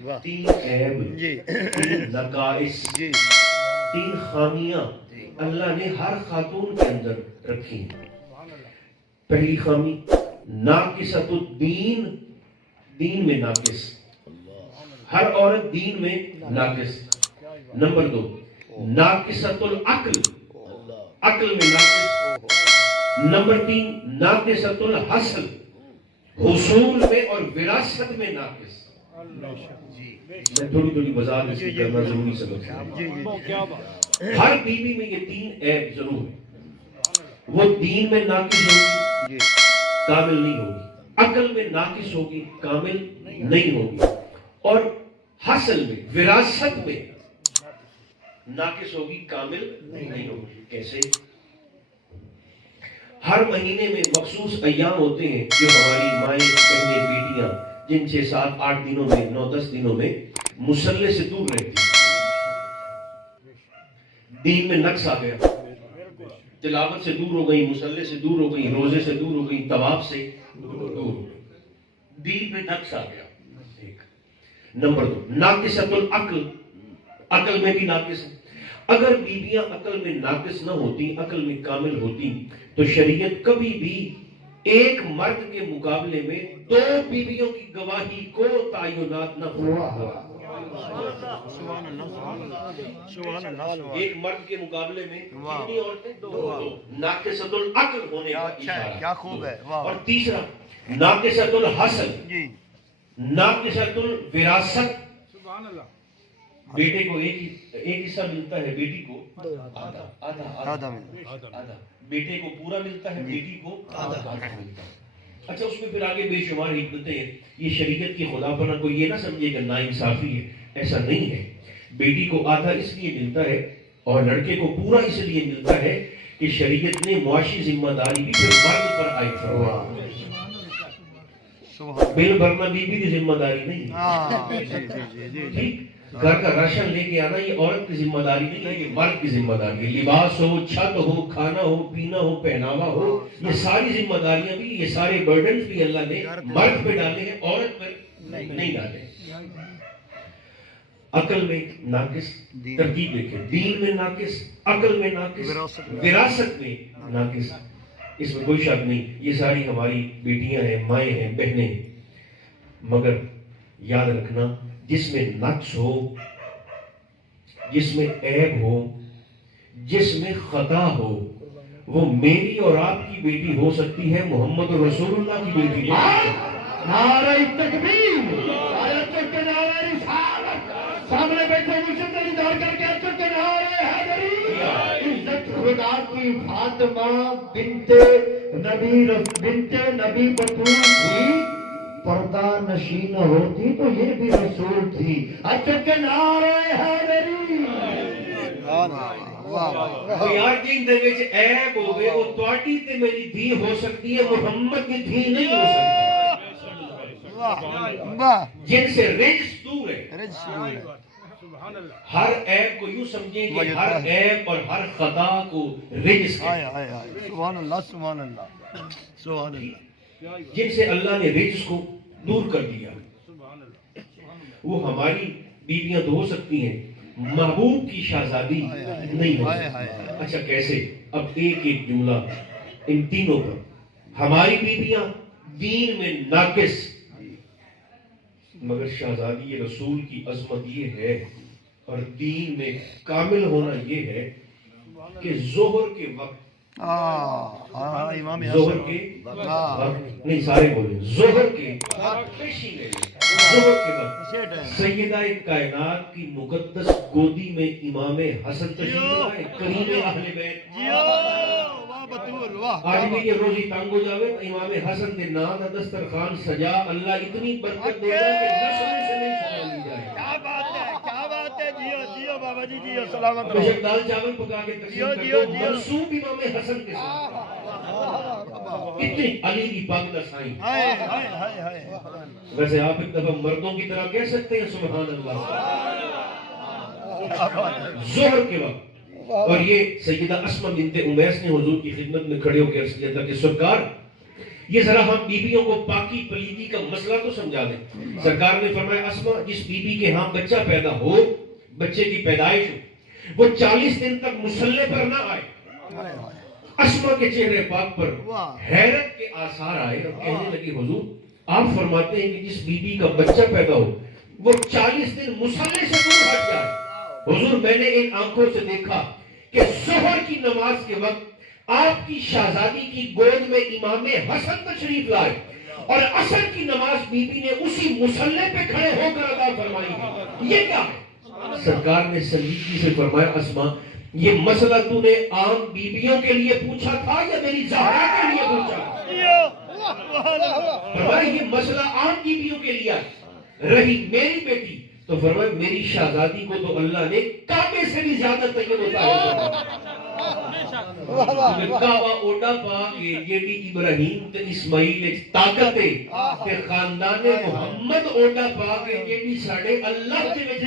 تین عیب، تین نقائص، تین خامیاں اللہ نے ہر خاتون کے اندر رکھی ہیں۔ پہلی خامی ناقصۃ الدین، دین میں ناقص، ہر عورت دین میں ناقص۔ نمبر دو ناقصۃ العقل، عقل میں ناقص۔ نمبر تین ناقصۃ الحصل، حصول میں اور وراثت میں ناقص۔ میں تھوڑی تھوڑی وضاحت اس کی کرنا ضروری سمجھتا ہوں۔ ہر بیوی میں یہ تین عیب ضرور ہے۔ وہ دین میں ناقص ہوگی، کامل نہیں ہوگی، عقل میں ناقص ہوگی، کامل نہیں ہوگی، اور حصل میں، وراثت میں ناقص ہوگی، کامل نہیں ہوگی۔ کیسے؟ ہر مہینے میں مخصوص ایام ہوتے ہیں جو ہماری مائیں، بہنیں، بیٹیاں جن 6 7 8 دنوں میں، 9 10 دنوں میں مصلے سے دور رہتی ہیں۔ دین میں نقص آ گیا، تلاوت سے دور ہو گئی، مصلے سے دور ہو گئی، روزے سے دور ہو گئی، طواف سے دور ہو گئی، دین میں نقص آ گیا۔ نمبر دو ناقصۃ العقل، عقل میں بھی ناقص ہے۔ اگر بیویاں عقل میں ناقص نہ ہوتی، عقل میں کامل ہوتی، تو شریعت کبھی بھی ایک مرد کے مقابلے میں 2 بیویوں کی گواہی کو تعینات نہ ہوا۔ ایک مرد کے مقابلے میں کتنی عورتیں؟ 2۔ ناقصۃ العقل ہونے کا اشارہ۔ کیا خوب ہے۔ اور تیسرا ناقصۃ الحصل، ناقصۃ الوراثت۔ بیٹے کو ایک حصہ ملتا ہے، بیٹی کو آدھا، بیٹے کو پورا ملتا ہے، بیٹی کو آدھا ملتا ہے۔ اچھا، اس میں پھر آگے بے شمار حکمتیں ہیں۔ یہ شریعت کی خدا پناہ کو یہ نہ سمجھے کہ ناانصافی ہے، ایسا نہیں ہے۔ بیٹی کو آدھا اس لیے ملتا ہے اور لڑکے کو پورا اس لیے ملتا ہے کہ شریعت نے معاشی ذمہ داری بھی پھر مرد پر عائد فرمائی۔ بل بھرنا بیوی کی ذمہ داری نہیں، ٹھیک؟ گھر کا راشن لے کے آنا یہ عورت کی ذمہ داری نہیں ہے، یہ مرد کی ذمہ داری ہے۔ لباس ہو، چھت ہو، کھانا ہو، پینا ہو، پہناوا ہو، یہ ساری ذمہ داریاں بھی، یہ سارے برڈنز بھی اللہ نے مرد پہ ڈالے ہیں، عورت پر نہیں ڈالے۔ عقل میں ناقص، ترکیب دیکھیں، دین میں ناقص، عقل میں ناقص، وراثت میں ناقص۔ اس میں کوئی شک نہیں، یہ ساری ہماری بیٹیاں ہیں، مائیں ہیں، بہنیں ہیں۔ مگر یاد رکھنا، جس میں نقص ہو، جس میں عیب ہو، جس میں خطا ہو، وہ میری اور آپ کی بیٹی ہو سکتی ہے، محمد رسول اللہ کی بیٹی نہیں ہو سکتی۔ نعرہ تکبیر، آیت کے نعرہ رسالت، سامنے بیٹھے مجھے دار کر کے آیت کے نعرہ حیدری، عزت خدا کی فاطمہ بنت نبی بطول تھی، پردہ نشین ہوتی تو یہ بھی رسول تھی۔ اچھا کے نعرہ حیدری۔ یار جن دے وچ عیب ہوئے وہ تواڈی تے میری دھی ہو سکتی ہے، محمد کی دھی نہیں ہو سکتی۔ جن سے رجس دور ہے، ہر عیب کو یوں سمجھیں کہ ہر عیب اور ہر خطا کو رجس کہتے ہیں۔ سبحان اللہ، سبحان اللہ، سبحان اللہ۔ جن سے اللہ نے رجس کو دور کر دیا، وہ ہماری بیویاں تو ہو سکتی ہیں، محبوب کی شہزادی نہیں ہو سکتی۔ اچھا کیسے؟ اب ایک ایک جملہ ان تینوں پر۔ ہماری بیویاں دین میں ناقص، مگر شہزادی رسول کی عظمت یہ ہے اور دین میں کامل ہونا یہ ہے کہ ظہر کے وقت، ظہر کے وقت نہیں، سارے بولے ظہر کے وقت، پیشی لے لیں، ظہر کے وقت سیدہ کائنات کی مقدس گودی میں امام حسن تشریف لائے، کریم اہل بیت۔ آج بھی یہ روزی تنگ ہو جاوے تو امام حسن کے نام کا دسترخوان سجا، اللہ اتنی برکت دے گا کہ نسل سے نہیں سنبھالی جائے۔ کیا بات ہے، کیا بات ہے، جیو جیو بابا جی، جیو، سلامت رہو۔ دال چاول پکا کے تقسیم کر دو، منسوب امام حسن کے ساتھ۔ اتنی علی کی پاک کا سائن۔ ویسے آپ ایک دفعہ مردوں کی طرح کہہ سکتے ہیں سبحان اللہ۔ ظہر کے وقت، اور یہ سیدہ اسماء بنت امیس نے حضور کی خدمت میں کھڑے ہو کے عرض کیا تھا کہ سرکار یہ ذرا ہم بیویوں کو پاکی پلیدی کا مسئلہ تو سمجھا دیں. سرکار نے فرمایا اسما جس بیوی کے ہاں بچہ پیدا ہو, بچے کی پیدائش ہو, وہ 40 دن تک مصلے پر نہ آئے. اسما کے چہرے پاک پر حیرت کے آثار آئے اور کہنے لگی حضور آپ فرماتے ہیں کہ جس بیوی کا بچہ پیدا ہو وہ 40 دن مصلے سے دور ہٹ جائے. حضور میں نے ان آنکھوں سے دیکھا کہ ظہر کی نماز کے وقت آپ کی شہزادی کی گود میں امام حسن تشریف لائے اور عصر کی نماز بی بی نے اسی مصلے پہ کھڑے ہو کر ادا فرمائی ہے. یہ کیا ہے؟ سرکار نے سنجیدگی سے فرمایا اسما یہ مسئلہ تو نے عام بیویوں کے لیے پوچھا تھا یا میری زہرا کے لیے پوچھا؟ فرمایا یہ مسئلہ عام بیویوں کے لیے ہے. رہی میری بیٹی تو فرمایا میری شہزادی کو تو اللہ نے کعبے سے بھی زیادہ طیب ہوتا ہے. کعبہ اوڈا پا کے جیڑی ابراہیم تے اسماعیل طاقت ہے تے خاندان محمد اوڈا پا کے جیڑی ساڑے اللہ کے وچ